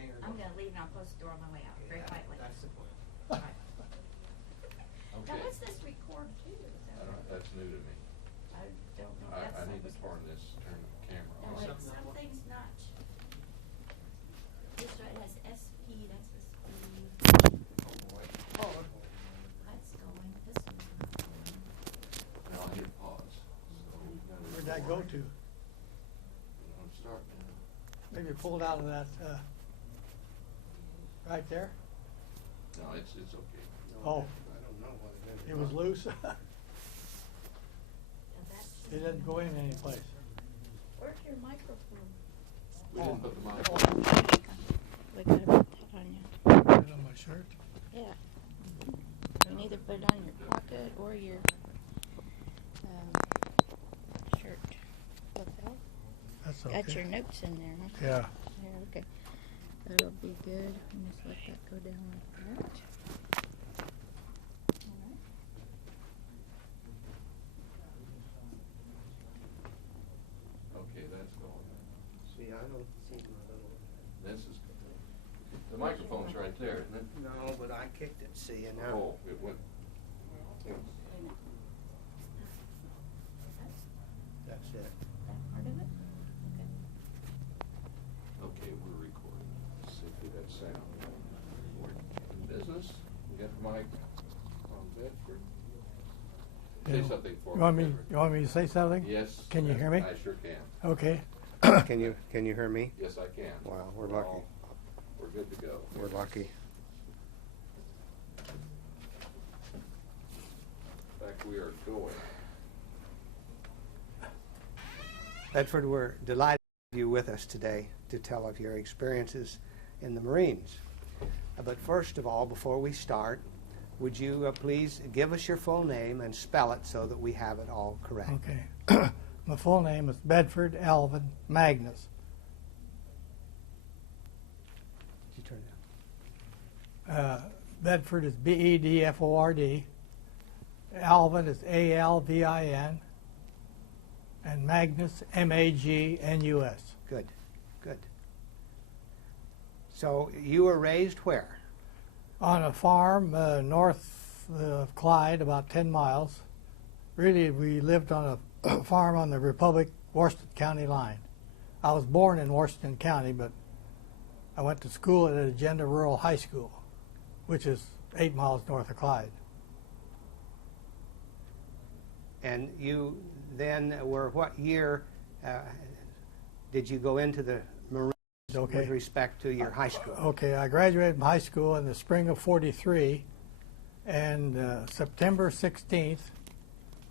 hang or I'm go? gonna leave and I'll close the door on my way out, very quietly. That's the point. Right. Now, Okay. what's this record too? Is I that don't, right? that's new to me. I don't know. I That's need to like- turn the camera No, on. but something's not. This right has SP, that's the speed. Oh, boy. Oh, that's going, this one's not going. Now I hit pause. So Where'd that go to? I'm starting now. Maybe pull it out of that, right there? No, it's okay. Oh, I don't know what it is. it was loose. Now that's It didn't go in any place. Where's your microphone? We didn't put the mic Oh. on. We gotta put that on you. Put it on my shirt. Yeah. You can either put it on your pocket or your shirt. What's that? That's okay. Got your notes in there, huh? Yeah. Yeah, okay. That'll be good. Just let that go down like that. Alright. Okay, that's going. See, I don't see my little. This is, the microphone's right there, isn't it? No, but I kicked it, see, and now. Oh, it went. That's it. That part of it? Okay. Okay, we're recording. Let's see if we got sound. We're in business. We got the mic on Bedford. Say Yeah. something for You want me, Bedford. you want me to say something? Yes. Can you hear me? I sure can. Okay. Can you hear me? Yes, I can. Wow, we're All- lucky. We're good to go. We're lucky. In fact, we are going. Bedford, we're delighted to have you with us today to tell of your experiences in the Marines. But first of all, before we start, would you please give us your full name and spell it so that we have it all correct? Okay. My full name is Bedford Alvin Magnus. Did you turn it down? Bedford is Bedford. Alvin is Alvin. And Magnus, Magnus. Good, good. So you were raised where? On a farm north of Clyde, about 10 miles. Really, we lived on a farm on the Republic-Washington County line. I was born in Washington County, but I went to school at Agenda Rural High School, which is 8 miles north of Clyde. And you then were, what year did you go into the Marines Okay. with respect to your high school? Okay, I graduated from high school in the spring of '43, and September 16th,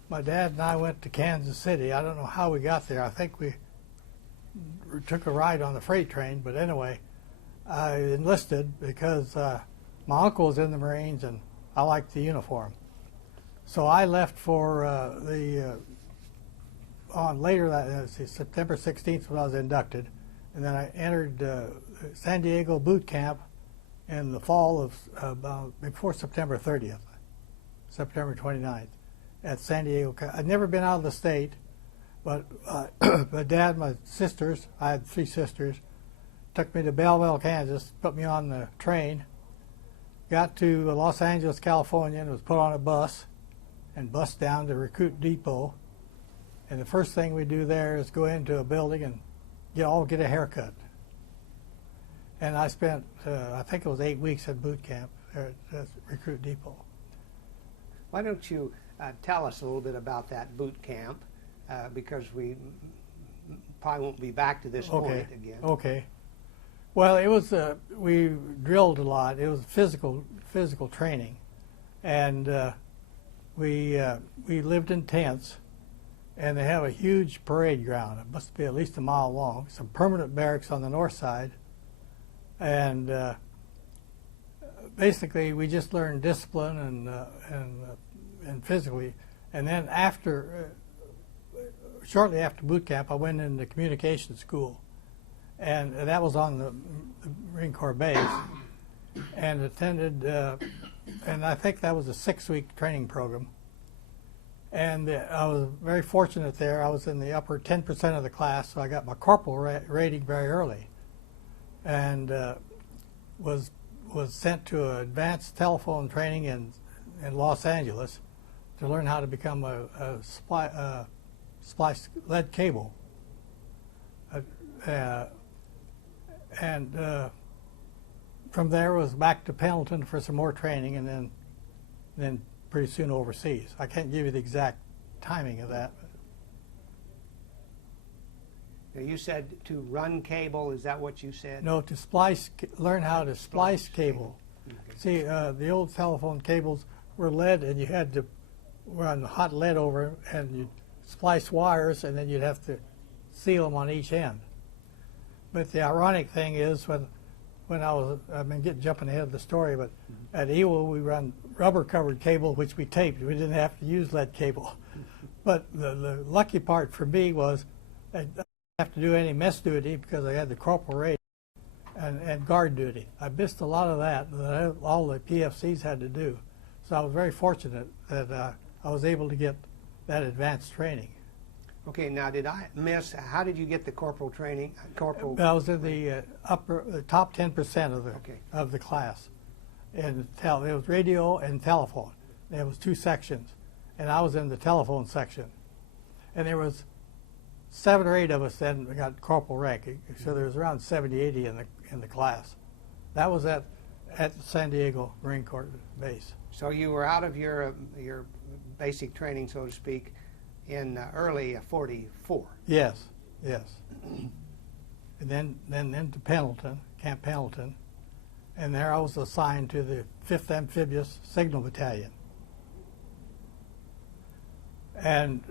my dad and I went to Kansas City. I don't know how we got there. I think we took a ride on the freight train, but anyway, I enlisted because my uncle was in the Marines and I liked the uniform. So I left for on later that September 16th when I was inducted, and then I entered San Diego boot camp in the fall of before September 30th, September 29th, at San Diego. I'd never been out of the state, but my dad, my sisters, I had 3 sisters, took me to Belleville, Kansas, put me on the train, got to Los Angeles, California, and was put on a bus and bused down to Recruit Depot. And the first thing we do there is go into a building and get a haircut. And I spent, I think it was 8 weeks at boot camp at Recruit Depot. Why don't you tell us a little bit about that boot camp, because we probably won't be back to this point again. Okay. Well, it was, we drilled a lot. It was physical training. And we lived in tents. And they have a huge parade ground. It must be at least a mile long. Some permanent barracks on the north side. And basically, we just learned discipline and physically. And then shortly after boot camp, I went into communication school. And that was on the Marine Corps base. And attended, and I think that was a 6-week training program. And I was very fortunate there. I was in the upper 10% of the class, so I got my corporal rating very early. And was sent to advanced telephone training in Los Angeles to learn how to become a spliced lead cable. And from there was back to Pendleton for some more training, and then pretty soon overseas. I can't give you the exact timing of that. Now, you said to run cable, is that what you said? No, to learn how to splice cable. Okay. See, the old telephone cables were lead, and you had to run hot lead over it, and you'd splice wires, and then you'd have to seal them on each end. But the ironic thing is, when I've been jumping ahead of the story, but at EWO we run rubber-covered cable, which we taped. We didn't have to use lead cable. But the lucky part for me was I didn't have to do any mess duty because I had the corporal rate and guard duty. I missed a lot of that all the PFCs had to do. So I was very fortunate that I was able to get that advanced training. Okay, now did I miss, how did you get the corporal training? Corporal. I was in the top 10% Okay. of the class. And it was radio and telephone. There was 2 sections, and I was in the telephone section. And there was 7 or 8 of us then got corporal rank. So there was around 70, 80 in the class. That was at San Diego Marine Corps base. So you were out of your basic training, so to speak, in early '44. Yes, yes. And then to Pendleton, Camp Pendleton, and there I was assigned to the 5th Amphibious Signal Battalion. And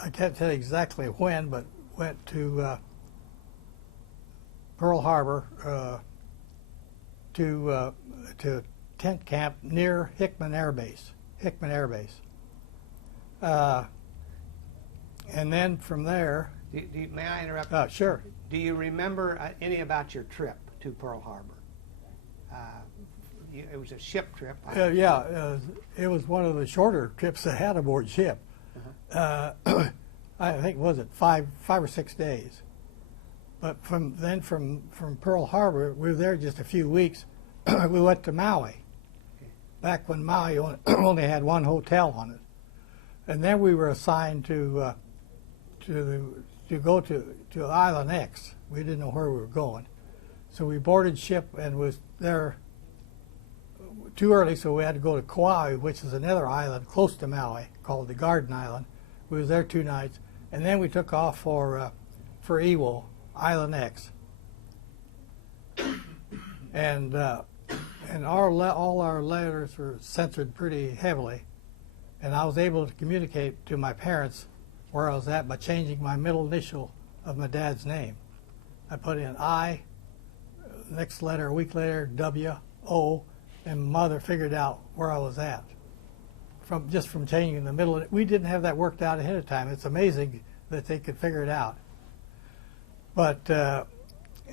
I can't tell you exactly when, but went to Pearl Harbor to tent camp near Hickman Air Base. And then from there... May I interrupt? Sure. Do you remember any about your trip to Pearl Harbor? It was a ship trip. It was one of the shorter trips I had aboard ship. I think, was it 5 or 6 days? But from Pearl Harbor, we were there just a few weeks. We went to Maui. Back when Maui only had 1 hotel on it, and then we were assigned to go to Island X. We didn't know where we were going, so we boarded ship and was there too early, so we had to go to Kauai, which is another island close to Maui called the Garden Island. We was there 2 nights, and then we took off for EWO, Island X, and all our letters were censored pretty heavily, and I was able to communicate to my parents where I was at by changing my middle initial of my dad's name. I put in I, next letter, a week later, W, O, and mother figured out where I was at just from changing the middle. We didn't have that worked out ahead of time. It's amazing that they could figure it out. But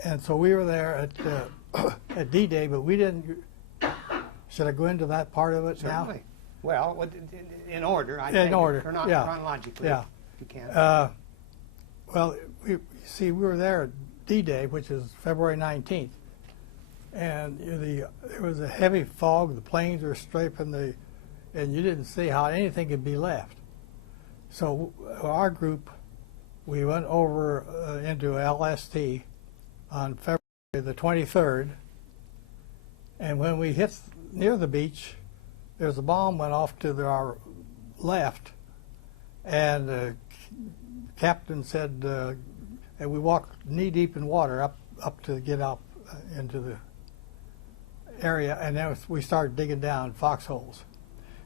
and so we were there at D-Day, but we didn't. Should I go into that part of it now? Certainly. Well, in order. In order, or not yeah. chronologically, Yeah. if you can. Well, we were there at D-Day, which is February 19th, and there was a heavy fog. The planes were strafing and you didn't see how anything could be left. So our group, we went over into LST on February the 23rd, and when we hit near the beach, there's a bomb went off to our left, and the captain said, and we walked knee-deep in water up to get up into the area, and then we started digging down foxholes.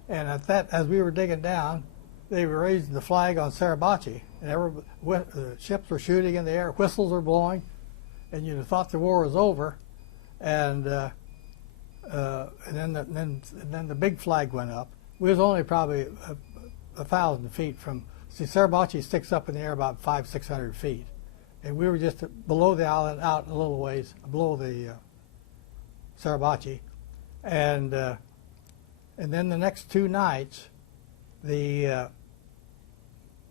And as we were digging down, they were raising the flag on Suribachi, and the ships were shooting in the air, whistles were blowing, and you'd have thought the war was over, and then the big flag went up. We was only probably 1,000 feet from. See, Suribachi sticks up in the air about 500-600 feet, and we were just below the island, out a little ways below the Suribachi, and then the next 2 nights, they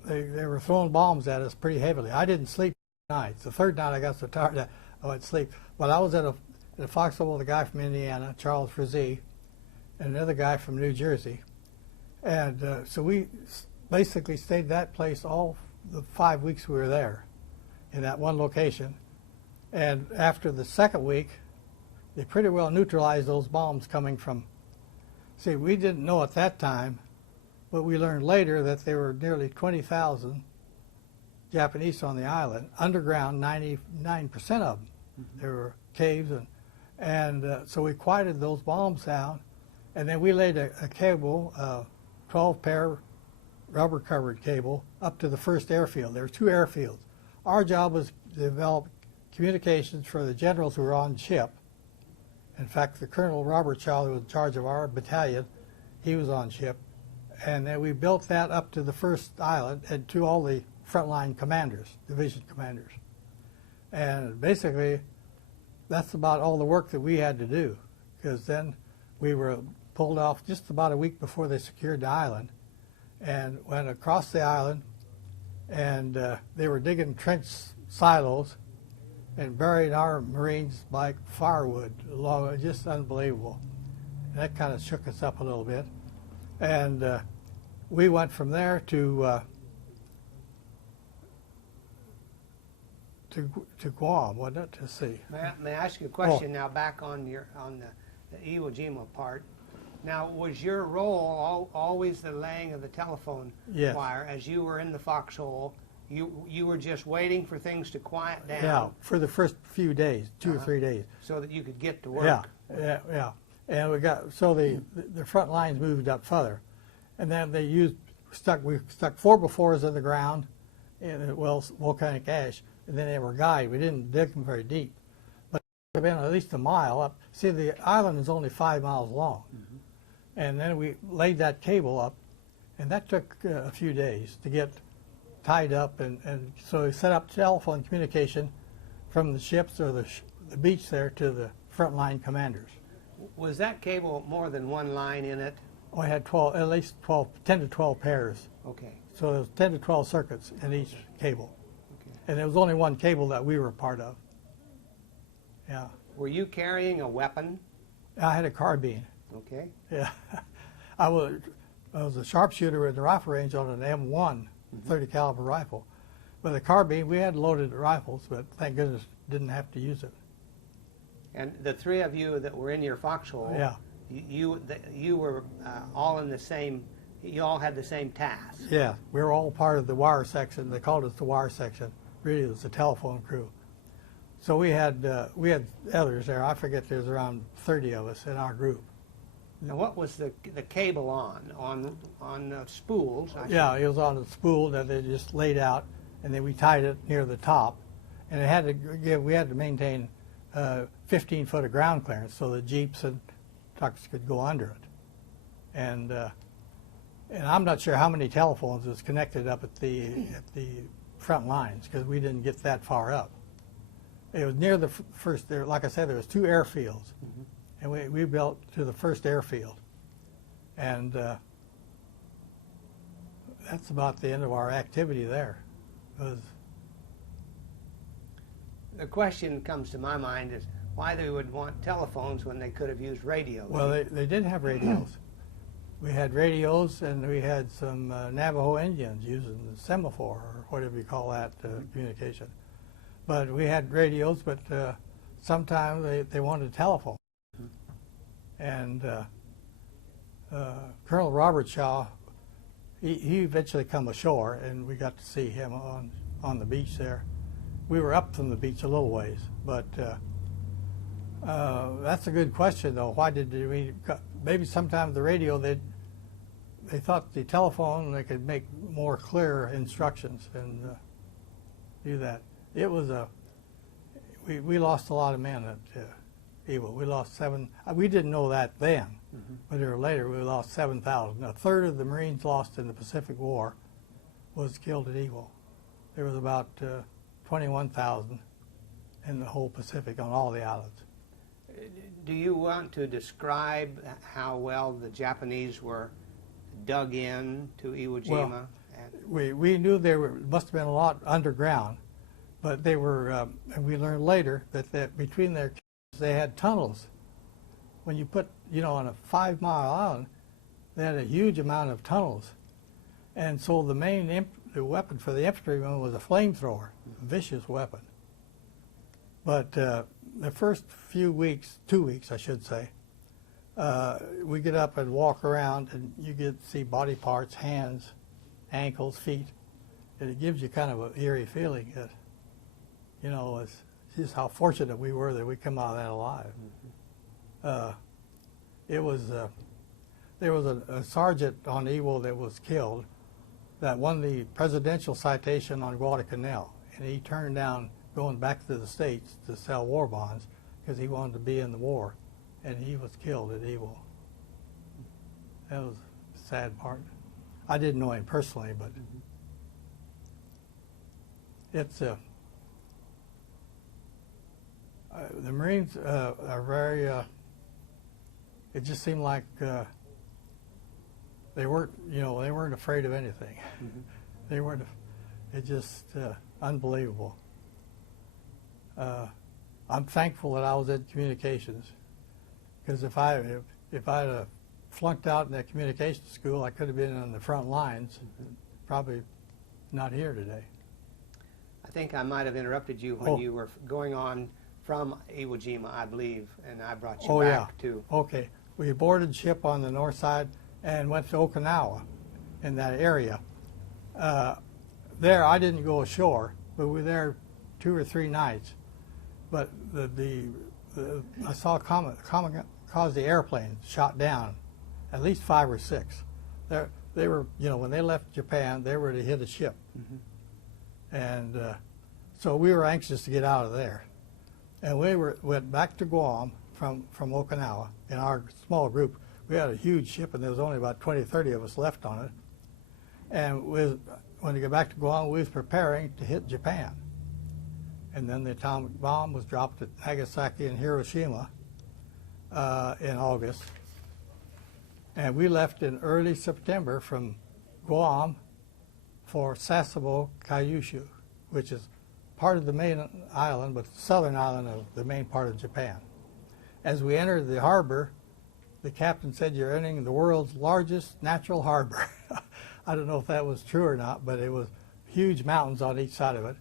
were throwing bombs at us pretty heavily. I didn't sleep nights. The 3rd night I got so tired that I went to sleep. But I was at In the foxhole was a guy from Indiana, Charles Frazee, and another guy from New Jersey. And so we basically stayed that place all the 5 weeks we were there in that one location. And after the second week, they pretty well neutralized those bombs coming from. See, we didn't know at that time, but we learned later that there were nearly 20,000 Japanese on the island, underground, 99% of them. There were caves, and so we quieted those bombs down, and then we laid a cable, 12-pair rubber-covered cable, up to the first airfield. There were 2 airfields. Our job was to develop communications for the generals who were on ship. In fact, the Colonel Robert Shaw, who was in charge of our battalion, he was on ship. And then we built that up to the first island and to all the frontline commanders, division commanders. And basically, that's about all the work that we had to do, because then we were pulled off just about a week before they secured the island and went across the island, and they were digging trench silos and buried our Marines like firewood along, just unbelievable. And that kind of shook us up a little bit. And we went from there to Guam, wasn't it? To see. May I ask you a question now? Back on the Iwo Jima part. Now, was your role always the laying of the telephone Yes. wire as you were in the foxhole? You were just waiting for things to quiet down. Yeah, for the first few days, 2 or 3 days. So that you could get to work. Yeah. And we got the front lines moved up further, and then we stuck 4x4s in the ground, in volcanic ash, and then they were guided. We didn't dig them very deep, but it would have been at least a mile up. See, the island is only 5 miles long, and then we laid that cable up, and that took a few days to get tied up, and so we set up telephone communication from the ships or the beach there to the frontline commanders. Was that cable more than one line in it? We had 10 to 12 pairs. Okay. So there was 10 to 12 circuits in each cable. Okay. And there was only one cable that we were part of. Yeah. Were you carrying a weapon? I had a carbine. Okay. Yeah. I was a sharpshooter in the rifle range on an M1 30 caliber rifle. With a carbine, we had loaded rifles, but thank goodness didn't have to use it. And the 3 of you that were in your foxhole, Yeah. you were all in the same. You all had the same task. Yeah, we were all part of the wire section. They called us the wire section. Really, it was the telephone crew. So we had others there. I forget, there's around 30 of us in our group. Now, what was the cable on spools? Yeah, it was on a spool that they just laid out, and then we tied it near the top, and we had to maintain 15 foot of ground clearance so the jeeps and trucks could go under it. And I'm not sure how many telephones was connected up at the front lines, because we didn't get that far up. It was near the first. There, like I said, there was 2 airfields, and we built to the first airfield, and that's about the end of our activity there. The question comes to my mind is why they would want telephones when they could have used radios. Well, they did have radios. We had radios, and we had some Navajo Indians using the semaphore, or whatever you call that, communication. But we had radios, but sometimes they wanted a telephone. And Colonel Robert Shaw, he eventually come ashore, and we got to see him on the beach there. We were up from the beach a little ways, but that's a good question, though. Why did we? Maybe sometimes the radio, they thought the telephone, they could make more clear instructions and do that. It was we lost a lot of men at Iwo. We lost 7. We didn't know that then, but later we lost 7,000. A third of the Marines lost in the Pacific War was killed at Iwo. There was about 21,000 in the whole Pacific on all the islands. Do you want to describe how well the Japanese were dug in to Iwo Jima? Well, we knew must have been a lot underground, but they were, and we learned later that between their They had tunnels. When you put, on a 5-mile island, they had a huge amount of tunnels. And so the main the weapon for the infantryman was a flamethrower, a vicious weapon. But the first few weeks, 2 weeks I should say, we get up and walk around, and you get to see body parts, hands, ankles, feet, and it gives you kind of an eerie feeling that, it's just how fortunate we were that we come out of that alive. There was a sergeant on Ewo that was killed that won the presidential citation on Guadalcanal, and he turned down going back to the States to sell war bonds because he wanted to be in the war, and he was killed at Ewo. That was a sad part. I didn't know him personally, but it's the Marines are very. It just seemed like they weren't afraid of anything. They weren't. It's just unbelievable. I'm thankful that I was in communications, because if I'd have flunked out in that communications school, I could have been on the front lines, probably not here today. I think I might have interrupted you when you were going on from Iwo Jima, I believe, and I brought you back to. Okay. We boarded ship on the north side and went to Okinawa in that area. There, I didn't go ashore, but we were there 2 or 3 nights. But I saw cause the airplane shot down, at least 5 or 6. They were, when they left Japan, they were to hit a ship. And so we were anxious to get out of there. And we went back to Guam from Okinawa in our small group. We had a huge ship, and there was only about 20, 30 of us left on it. And when we got back to Guam, we was preparing to hit Japan. And then the atomic bomb was dropped at Nagasaki and Hiroshima in August. And we left in early September from Guam for Sasebo, Kyushu, which is part of the main island, but the southern island of the main part of Japan. As we entered the harbor, the captain said, "You're entering the world's largest natural harbor." I don't know if that was true or not, but it was huge mountains on each side of it.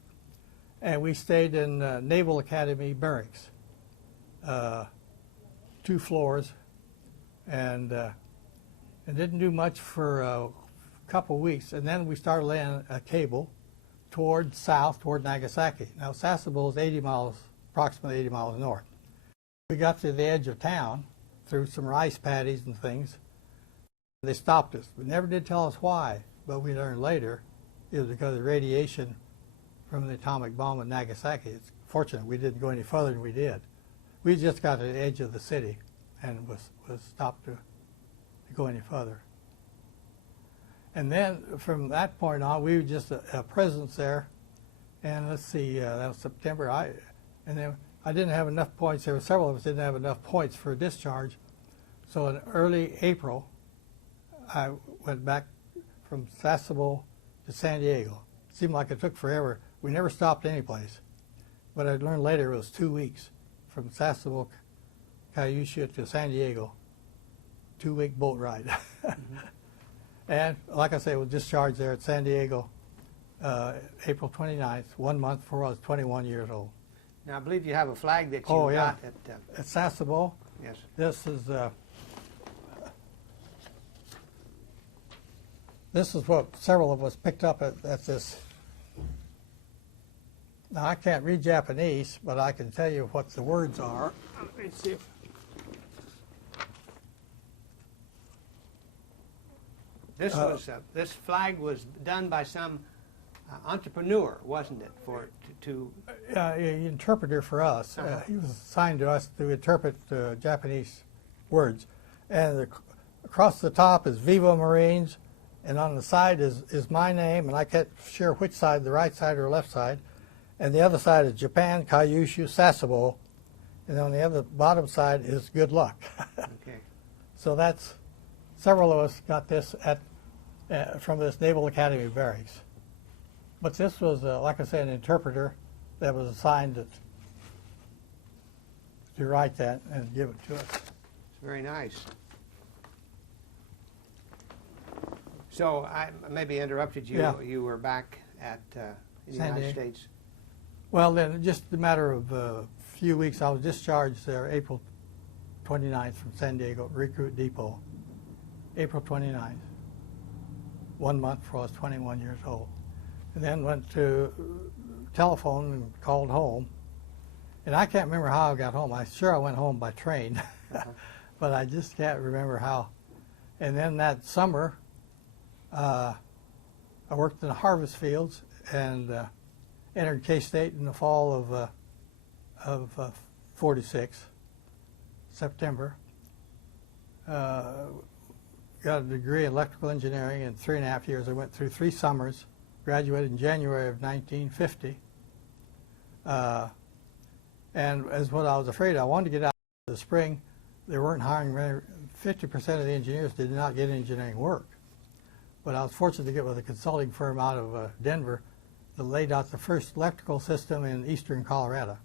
And we stayed in Naval Academy barracks, 2 floors, and didn't do much for a couple weeks. And then we started laying a cable toward Nagasaki. Now, Sasebo is approximately 80 miles north. We got to the edge of town through some rice paddies and things. They stopped us. They never did tell us why, but we learned later it was because of radiation from the atomic bomb at Nagasaki. It's fortunate we didn't go any further than we did. We just got to the edge of the city and was stopped to go any further. And then from that point on, we were just a presence there. And let's see, that was September. And then I didn't have enough points. There were several of us didn't have enough points for discharge. So in early April, I went back from Sasebo to San Diego. It seemed like it took forever. We never stopped any place. But I learned later it was 2 weeks from Sasebo, Kyushu to San Diego. 2-week boat ride. And like I say, we discharged there at San Diego April 29th, 1 month before I was 21 years old. Now, I believe you have a flag that you got at Sasebo. Yes. This is what several of us picked up at this. Now, I can't read Japanese, but I can tell you what the words are. Let me see if... This flag was done by some entrepreneur, wasn't it? An interpreter for us. He was assigned to us to interpret Japanese words. And across the top is Viva Marines, and on the side is my name, and I can't sure which side, the right side or left side. And the other side is Japan, Kyushu, Sasebo, and on the other bottom side is good luck. Okay. So that's, several of us got this from this Naval Academy barracks. But this was, like I said, an interpreter that was assigned to write that and give it to us. It's very nice. So I maybe interrupted you. Yeah. You were back at in the San United Diego. States. Well, then just a matter of a few weeks, I was discharged there April 29th from San Diego Recruit Depot. April 29th. 1 month before I was 21 years old. And then went to telephone and called home. And I can't remember how I got home. I'm sure I went home by train, but I just can't remember how. And then that summer, I worked in the harvest fields and entered K-State in the fall of 46, September. Got a degree in electrical engineering in 3.5 years. I went through 3 summers, graduated in January of 1950. And as what I was afraid, I wanted to get out in the spring. They weren't hiring very, 50% of the engineers did not get engineering work. But I was fortunate to get with a consulting firm out of Denver that laid out the first electrical system in eastern Colorado.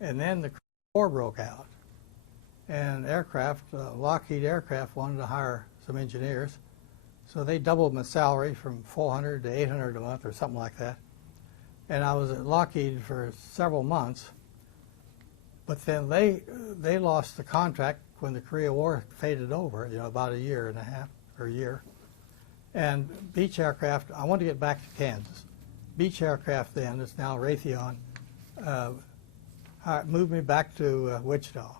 And then the war broke out. And aircraft, Lockheed Aircraft wanted to hire some engineers. So they doubled my salary from $400 to $800 a month or something like that. And I was at Lockheed for several months. But then they lost the contract when the Korea War faded over, you know, about a year and a half or a year. And Beech Aircraft, I wanted to get back to Kansas. Beech Aircraft then, it's now Raytheon, moved me back to Wichita.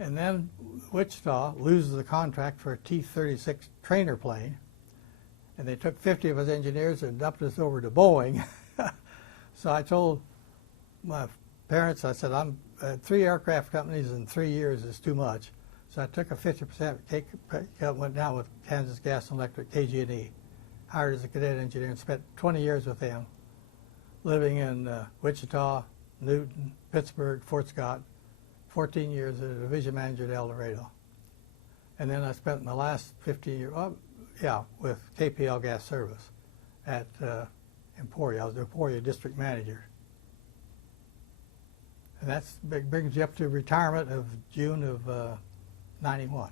And then Wichita loses the contract for a T-36 trainer plane. And they took 50 of us engineers and dumped us over to Boeing. So I told my parents, I said, 3 aircraft companies in 3 years is too much. So I took a 50% pay cut, went down with Kansas Gas and Electric, KG&E, hired as a cadet engineer, and spent 20 years with them, living in Wichita, Newton, Pittsburgh, Fort Scott, 14 years as a division manager at El Dorado. And then I spent my last 15 years, with KPL Gas Service at Emporia. I was the Emporia district manager. And that brings you up to retirement of June of 91.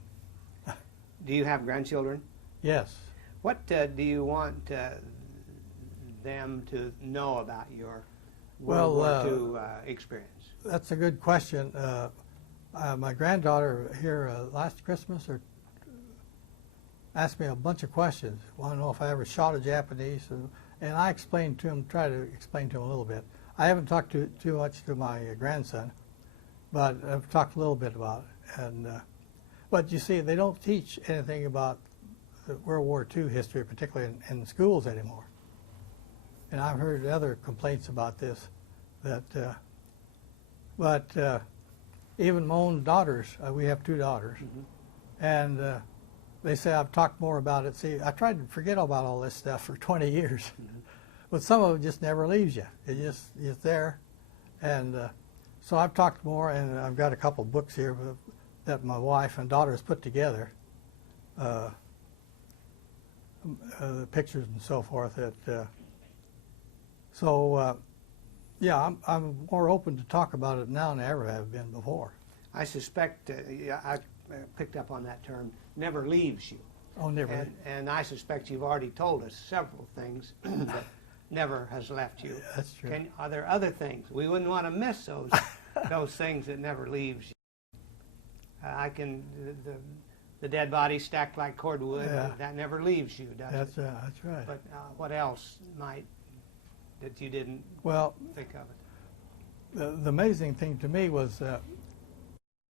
Do you have grandchildren? Yes. What do you want them to know about your World War II experience? That's a good question. My granddaughter here last Christmas asked me a bunch of questions. Want to know if I ever shot a Japanese, and I explained to him, try to explain to him a little bit. I haven't talked too much to my grandson, but I've talked a little bit about it. And but you see, they don't teach anything about the World War II history, particularly in schools anymore. And I've heard other complaints about this, that but even my own daughters, we have 2 daughters, and they say I've talked more about it. See, I tried to forget about all this stuff for 20 years, but some of it just never leaves you. It's there, and so I've talked more, and I've got a couple of books here that my wife and daughters put together, the pictures and so forth. Yeah, I'm more open to talk about it now than I ever have been before. I suspect, I picked up on that term, never leaves you. Oh, never. And I suspect you've already told us several things that never has left you. That's true. Are there other things? We wouldn't want to miss those those things that never leaves you. The dead body stacked like cordwood, that never leaves you, does it? That's right. But what else might, that you didn't think of it? The amazing thing to me was, even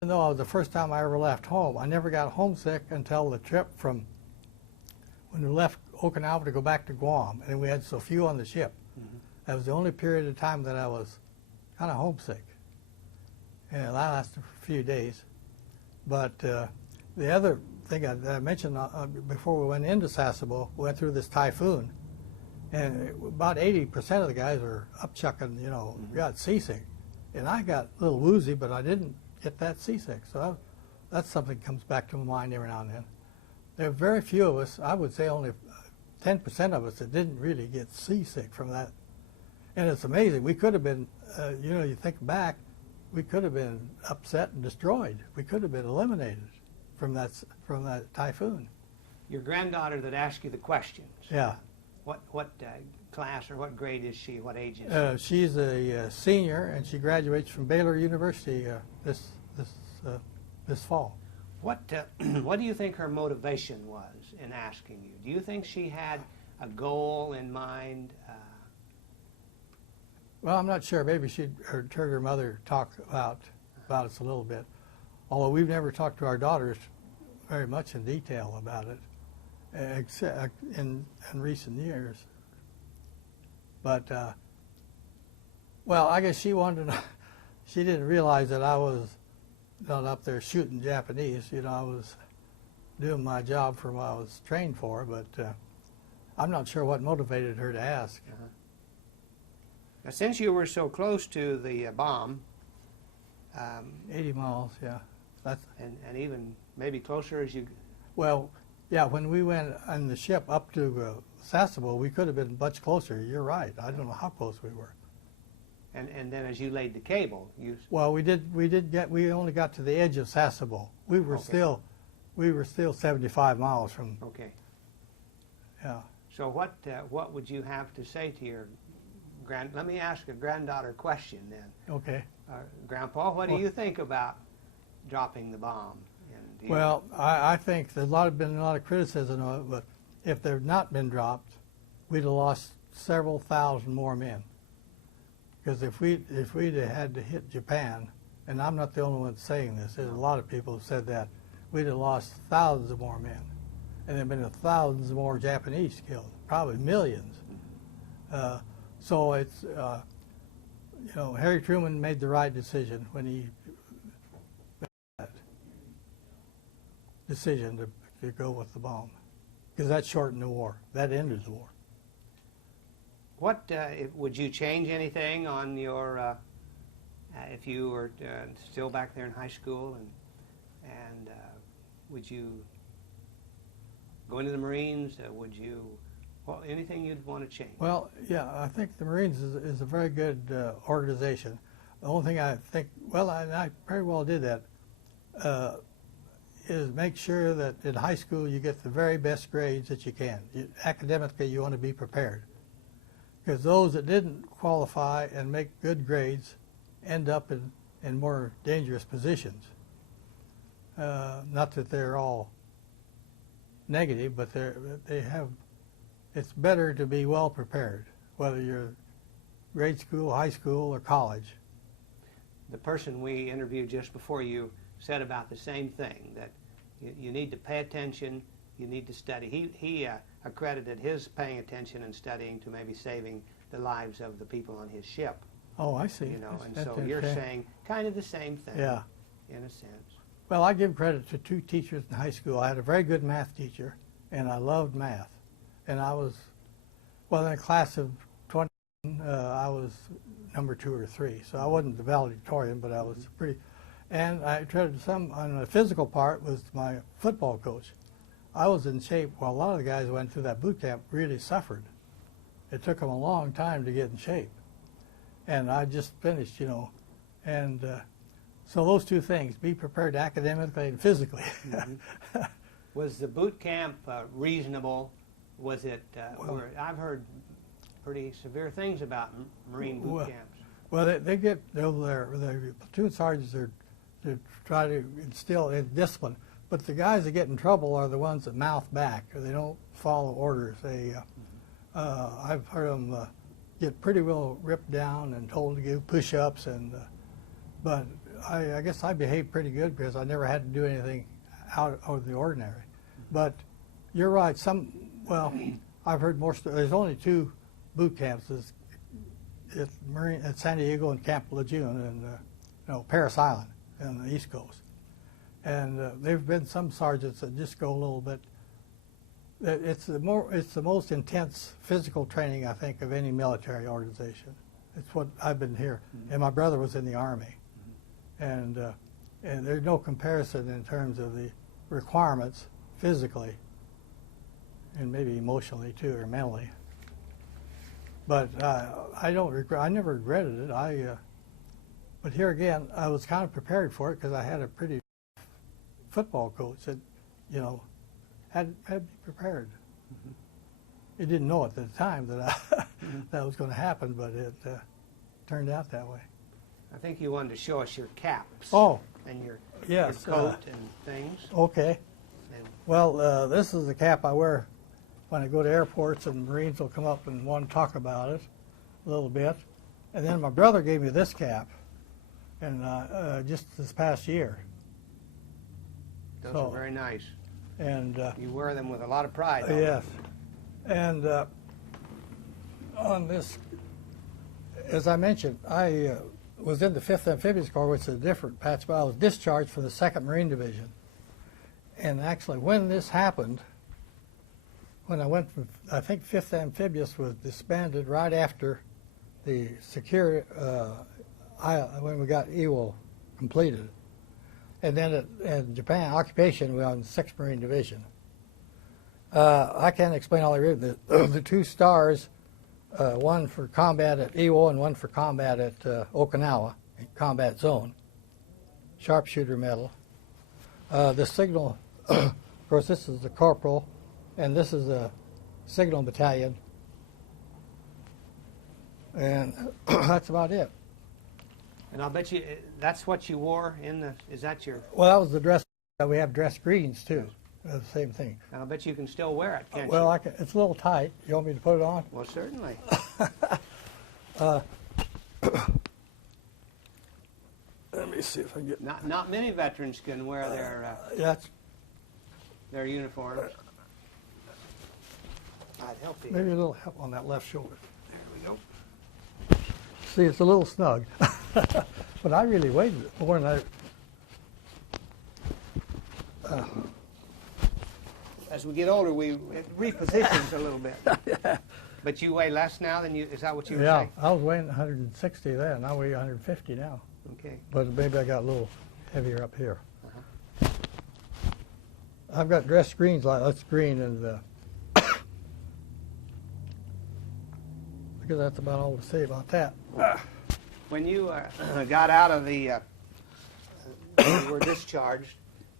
though it was the first time I ever left home, I never got homesick until the trip from when we left Okinawa to go back to Guam, and we had so few on the ship. That was the only period of time that I was kind of homesick. And that lasted for a few days. But the other thing I mentioned before we went into Sasebo, we went through this typhoon, and about 80% of the guys were upchucking, got seasick. And I got a little woozy, but I didn't get that seasick. So that's something that comes back to my mind every now and then. There are very few of us, I would say only 10% of us, that didn't really get seasick from that. And it's amazing. We could have been, you think back, we could have been upset and destroyed. We could have been eliminated from that typhoon. Your granddaughter that asked you the questions. Yeah. What class or what grade is she? What age is she? She's a senior, and she graduates from Baylor University this fall. What do you think her motivation was in asking you? Do you think she had a goal in mind? Well, I'm not sure. Maybe she'd heard her mother talk about us a little bit, although we've never talked to our daughters very much in detail about it, except in recent years. But well, I guess she wanted to know. She didn't realize that I was not up there shooting Japanese. You know, I was doing my job for what I was trained for, but I'm not sure what motivated her to ask. Now, since you were so close to the bomb, 80 miles, yeah. That's and even maybe closer as you... Well, yeah, when we went on the ship up to Sasebo, we could have been much closer. You're right. I don't know how close we were. And then as you laid the cable, you... Well, we only got to the edge of Sasebo. We were still 75 miles from... Okay. Yeah. So what would you have to say to your let me ask a granddaughter question then. Okay. Grandpa, what do you think about dropping the bomb? And well, I think there's been a lot of criticism of it, but if they've not been dropped, we'd have lost several thousand more men. Because if we'd had to hit Japan, and I'm not the only one saying this, there's a lot of people who said that, we'd have lost thousands of more men. And there have been thousands more Japanese killed, probably millions. So it's, you know, Harry Truman made the right decision when he made that decision to go with the bomb, because that shortened the war. That ended the war. What would you change anything on your if you were still back there in high school, and would you go into the Marines? Would you? Well, anything you'd want to change? Well, yeah, I think the Marines is a very good organization. The only thing I think, well, I very well did that, is make sure that in high school you get the very best grades that you can. Academically, you want to be prepared. Because those that didn't qualify and make good grades end up in more dangerous positions. Not that they're all negative, but they have... It's better to be well prepared, whether you're grade school, high school, or college. The person we interviewed just before you said about the same thing, that you need to pay attention, you need to study. He accredited his paying attention and studying to maybe saving the lives of the people on his ship. Oh, I see. You know, and so you're saying kind of the same thing, yeah, in a sense. Well, I give credit to two teachers in high school. I had a very good math teacher, and I loved math. And I was, well, in a class of 20, I was number 2 or 3. So I wasn't the valedictorian, but I was pretty. And I tried on the physical part was my football coach. I was in shape while a lot of the guys who went through that boot camp really suffered. It took them a long time to get in shape. And I just finished, you know. And so those two things, be prepared academically and physically. Mm-hmm. Was the boot camp reasonable? Was it, I've heard pretty severe things about Marine boot camps. Well, they get, the platoon sergeants are to try to instill discipline, but the guys that get in trouble are the ones that mouth back, or they don't follow orders. I've heard them get pretty well ripped down and told to do push-ups, but I guess I behaved pretty good because I never had to do anything out of the ordinary. But you're right, well, I've heard more stories. There's only 2 boot camps. At San Diego and Camp Lejeune and Paris Island on the East Coast. And there have been some sergeants that just go a little bit. It's the most intense physical training, I think, of any military organization. It's what I've been here. Mm-hmm. And my brother was in the Army. Mm-hmm. And there's no comparison in terms of the requirements physically, and maybe emotionally too, or mentally. But I don't regret. I never regretted it. But here again, I was kind of prepared for it because I had a pretty football coach that, you know, had to be prepared. Mm-hmm. He didn't know at the time that that was going to happen, but it turned out that way. I think you wanted to show us your caps. Oh, And your yes. coat and things. Okay. And Well, this is the cap I wear when I go to airports, and Marines will come up and want to talk about it a little bit. And then my brother gave me this cap, and just this past year. those So- are very nice. And You wear them with a lot of pride. don't you? yes, and on this, as I mentioned, I was in the 5th Amphibious Corps, which is a different patch, but I was discharged from the 2nd Marine Division. And actually, when this happened, when I went from, I think 5th Amphibious was disbanded right after the secure, when we got EWO completed. And then in Japan occupation, we were on the 6th Marine Division. I can't explain all the reasons. The 2 stars, one for combat at EWO and one for combat at Okinawa, combat zone, sharpshooter medal. The signal, of course, this is the corporal, and this is a signal battalion. And that's about it. And I'll bet you that's what you wore in the, is that your, Well, that was the dress. We have dress greens, too. The same thing. and I'll bet you can still wear it, can't Well, you? I can, it's a little tight. You want me to put it on? Well, certainly. Let me see if I can get. Not many veterans can wear That's their uniforms. I'd help you. maybe a little help on that left shoulder. There we go. See, it's a little snug. But I really weighed more than I. As we get older, it repositions a little bit. But you weigh less now than you, is that what you were Yeah, saying? I was weighing 160 then. I weigh 150 now. Okay. But maybe I got a little heavier up here. I've got dress greens like that's green, and because that's about all to say about that. When you got out of the, you were discharged,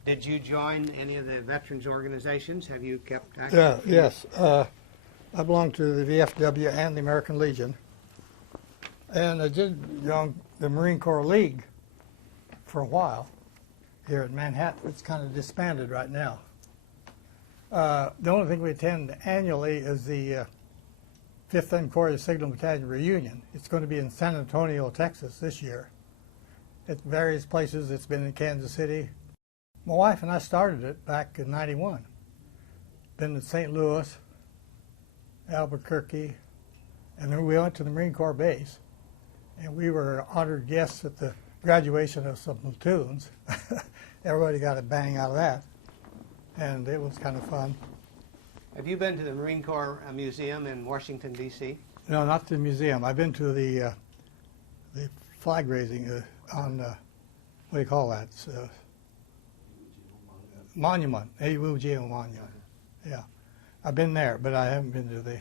did you join any of the veterans organizations? Have you kept active? Yes. I belong to the VFW and the American Legion. And I did the Marine Corps League for a while here at Manhattan. It's kind of disbanded right now. The only thing we attend annually is the 5th Uncorded Signal Battalion reunion. It's going to be in San Antonio, Texas this year. At various places. It's been in Kansas City. My wife and I started it back in '91. Been in St. Louis, Albuquerque, and then we went to the Marine Corps base. And we were honored guests at the graduation of some platoons. Everybody got a bang out of that. And it was kind of fun. Have you been to the Marine Corps Museum in Washington, D.C.? No, not the museum. I've been to the flag raising on, what do you call that? It's, monument, Iwo Jima Monument. Yeah. I've been there, but I haven't been to the,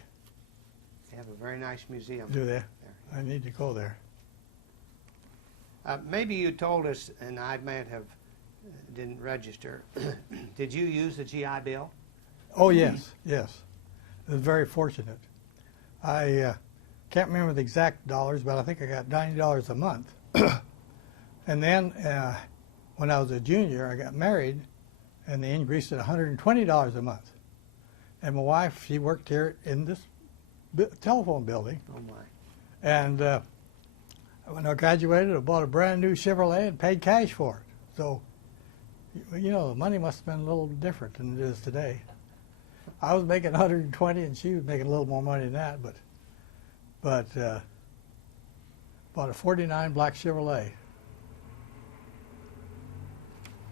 They have a very nice museum. do they? there. I need to go there. Maybe you told us, and I might have didn't register. Did you use the GI Bill? Oh, yes, yes. It was very fortunate. I can't remember the exact dollars, but I think I got $90 a month. And then when I was a junior, I got married, and they increased it $120 a month. And my wife, she worked here in this telephone building. Oh, my. And when I graduated, I bought a brand new Chevrolet and paid cash for it. So, you know, the money must have been a little different than it is today. I was making 120, and she was making a little more money than that. But bought a '49 black Chevrolet.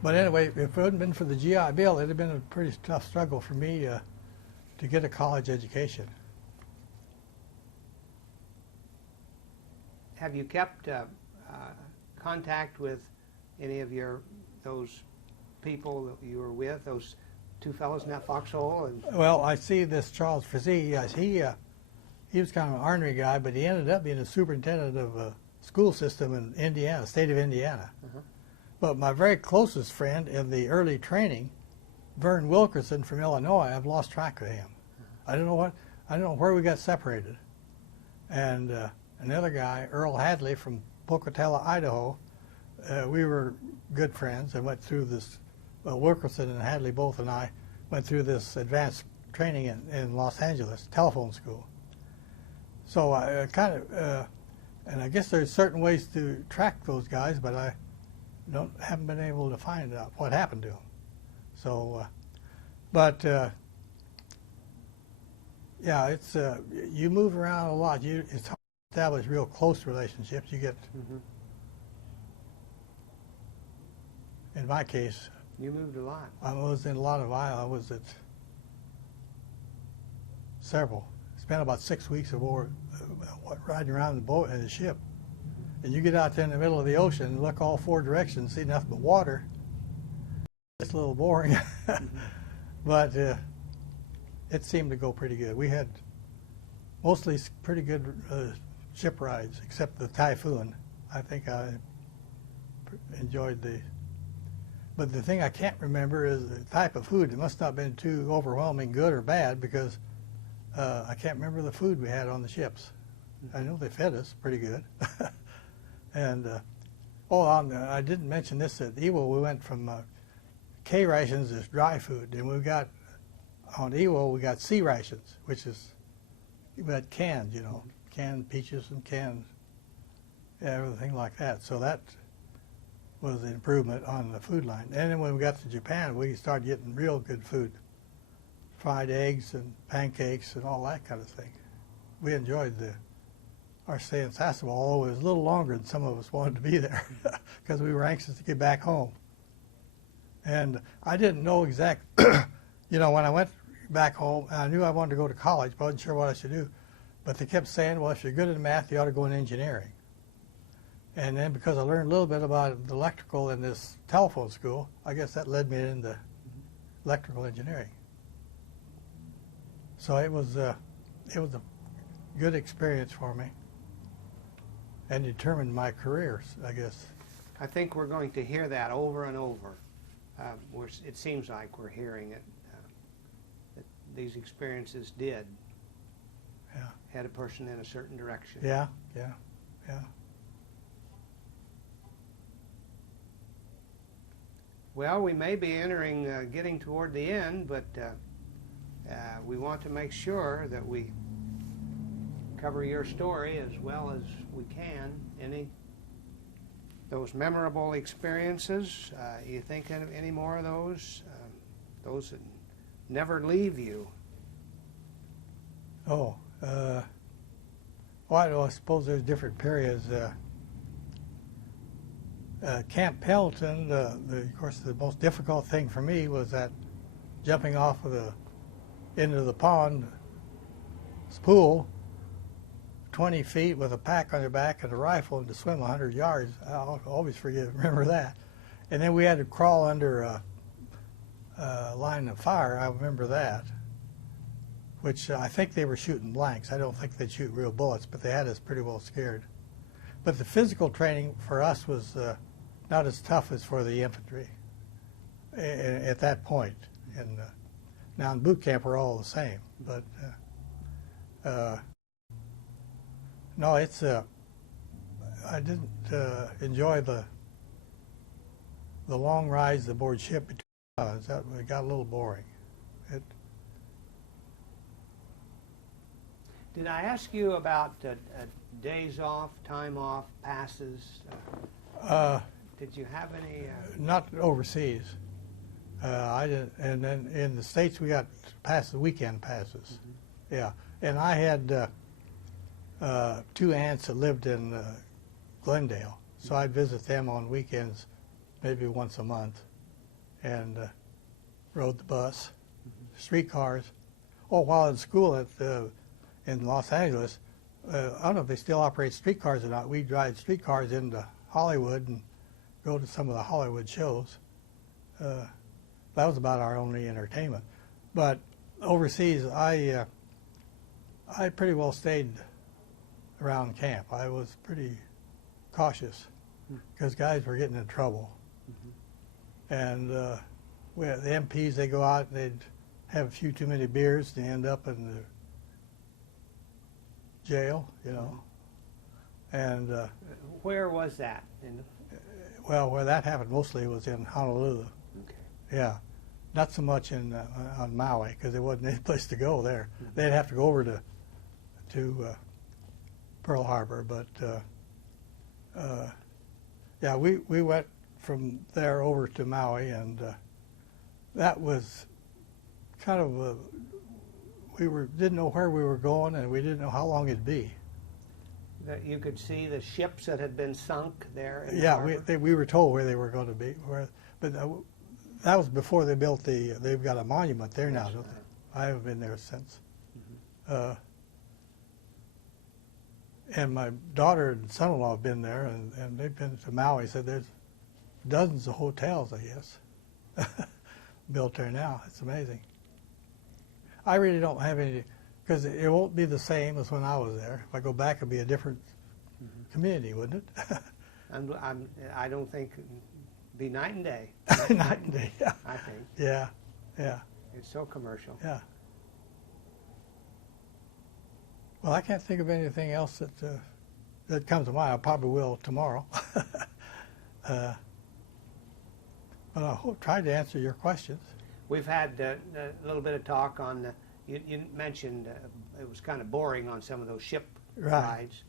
But anyway, if it hadn't been for the GI Bill, it'd have been a pretty tough struggle for me to get a college education. Have you kept contact with any of those people that you were with, those two fellows in that foxhole? And Well, I see this Charles Frazee. Yes, he was kind of an ornery guy, but he ended up being a superintendent of school system in Indiana, state of Indiana. Uh-huh. But my very closest friend in the early training, Vern Wilkerson from Illinois, I've lost track of him. I don't know where we got separated. And another guy, Earl Hadley from Pocatello, Idaho, we were good friends and went through this, Wilkerson and Hadley both and I went through this advanced training in Los Angeles, telephone school. So I kind of, and I guess there's certain ways to track those guys, but I haven't been able to find out what happened to them. So, yeah, it's you move around a lot. It's hard to establish real close relationships. You get, in my case, You moved a lot. I was in a lot of Iowa. I was at several. Spent about 6 weeks aboard, riding around the boat and the ship. And you get out there in the middle of the ocean and look all four directions, see nothing but water. It's a little boring, but it seemed to go pretty good. We had mostly pretty good ship rides, except the typhoon. I think I enjoyed but the thing I can't remember is the type of food. It must not have been too overwhelming good or bad, because I can't remember the food we had on the ships. I know they fed us pretty good. And I didn't mention this at Ewo. We went from K rations is dry food, and we got on Ewo we got C rations, which is we had canned, canned peaches and canned everything like that. So that was an improvement on the food line. And then when we got to Japan, we started getting real good food, fried eggs and pancakes and all that kind of thing. We enjoyed our stay in Sasebo, although it was a little longer than some of us wanted to be there, because we were anxious to get back home. And I didn't know when I went back home, I knew I wanted to go to college, but I wasn't sure what I should do. But they kept saying, well, if you're good at math, you ought to go in engineering. And then because I learned a little bit about electrical in this telephone school, I guess that led me into electrical engineering. So it was a good experience for me, and determined my career, I guess. I think we're going to hear that over and over. It seems like we're hearing it. That these experiences did head a person in a certain direction. Yeah. Well, we may be getting toward the end, but we want to make sure that we cover your story as well as we can. Those memorable experiences, you think of any more of those? Those that never leave you? Well, I suppose there's different periods. Camp Pendleton, of course, the most difficult thing for me was that jumping off of into the pond pool, 20 feet with a pack on your back and a rifle, and to swim 100 yards. I'll always remember that. And then we had to crawl under a line of fire. I remember that, which I think they were shooting blanks. I don't think they'd shoot real bullets, but they had us pretty well scared. But the physical training for us was not as tough as for the infantry at that point. And now in boot camp we're all the same. But no, it's I didn't enjoy the long rides aboard ship between islands. It got a little boring. Did I ask you about days off, time off, passes? Did you have any? Not overseas. I didn't. And then in the States we got weekend passes. Yeah, and I had two aunts that lived in Glendale, so I'd visit them on weekends, maybe once a month, and rode the bus, streetcars. Oh, while in school in Los Angeles, I don't know if they still operate streetcars or not. We'd ride streetcars into Hollywood and go to some of the Hollywood shows. That was about our only entertainment. But overseas, I pretty well stayed around camp. I was pretty cautious because guys were getting in trouble. And the MPs, they go out and they'd have a few too many beers and they end up in the jail, you know. And Where was that? well, where that happened mostly was in Honolulu. Okay. Yeah, not so much in on Maui because there wasn't any place to go there. They'd have to go over to Pearl Harbor, but yeah, we went from there over to Maui, and that was kind of didn't know where we were going, and we didn't know how long it'd be. That you could see the ships that had been sunk there. In the Yeah, harbor? we were told where they were going to be, but that was before they built they've got a monument there now, don't they? I haven't been there since. And my daughter and son-in-law have been there, and they've been to Maui. Said there's dozens of hotels, I guess, built there now. It's amazing. I really don't have any, because it won't be the same as when I was there. If I go back, it'll be a different community, wouldn't it? I don't think it'd be night and day. Night and day. Yeah. I think Yeah, yeah, it's so commercial. yeah. Well, I can't think of anything else that comes to mind. I probably will tomorrow. But I tried to answer your questions. We've had a little bit of talk on. You mentioned it was kind of boring on some of those ship rides.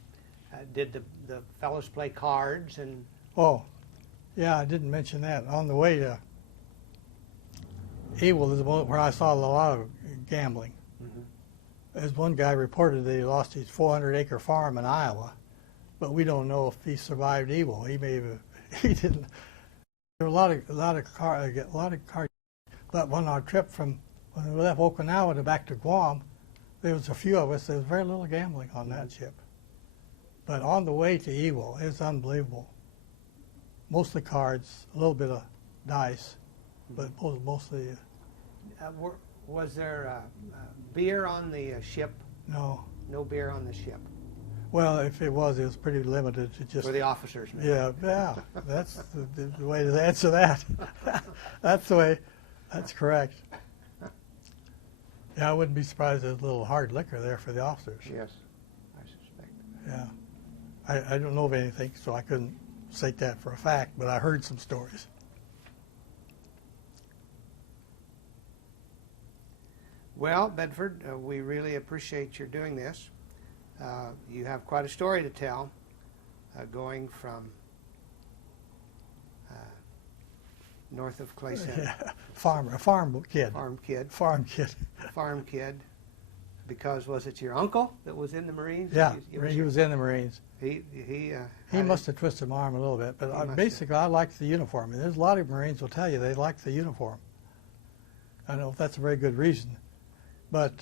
Did the fellows play cards and? Oh, yeah, I didn't mention that. On the way to Ewell is where I saw a lot of gambling. As one guy reported that he lost his 400-acre farm in Iowa, but we don't know if he survived Ewell. He may have. He didn't. There were a lot of cars. But on our trip when we left Okinawa to back to Guam, there was a few of us. There was very little gambling on that ship. But on the way to Ewell, it's unbelievable. Mostly cards, a little bit of dice, but mostly. Was there beer on the ship? No. No beer on the ship. Well, if it was pretty limited to just. For the officers. Maybe. Yeah, yeah. That's the way to answer that. That's the way. That's correct. Yeah, I wouldn't be surprised there's a little hard liquor there for the officers. Yes, I suspect. Yeah. I don't know of anything, so I couldn't state that for a fact, but I heard some stories. Well, Bedford, we really appreciate your doing this. You have quite a story to tell, going from north of Clay Center. Yeah. Farm kid. Farm kid. Farm kid. Farm kid. Because was it your uncle that was in the Marines? Yeah, he was in the Marines. He must have twisted my arm a little bit, but basically I liked the uniform. And there's a lot of Marines will tell you they like the uniform. I don't know if that's a very good reason, but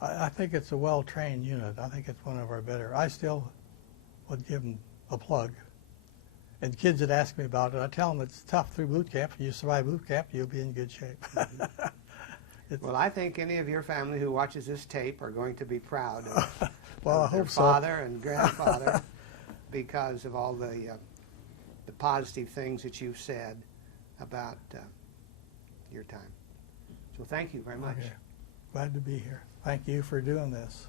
I think it's a well-trained unit. I think it's one of our better. I still would give them a plug. And kids that ask me about it, I tell them it's tough through boot camp. If you survive boot camp, you'll be in good shape. Well, I think any of your family who watches this tape are going to be proud of, well, of I their hope so. father and grandfather because of all the positive things that you've said about your time. So thank you very much. Okay. Glad to be here. Thank you for doing this.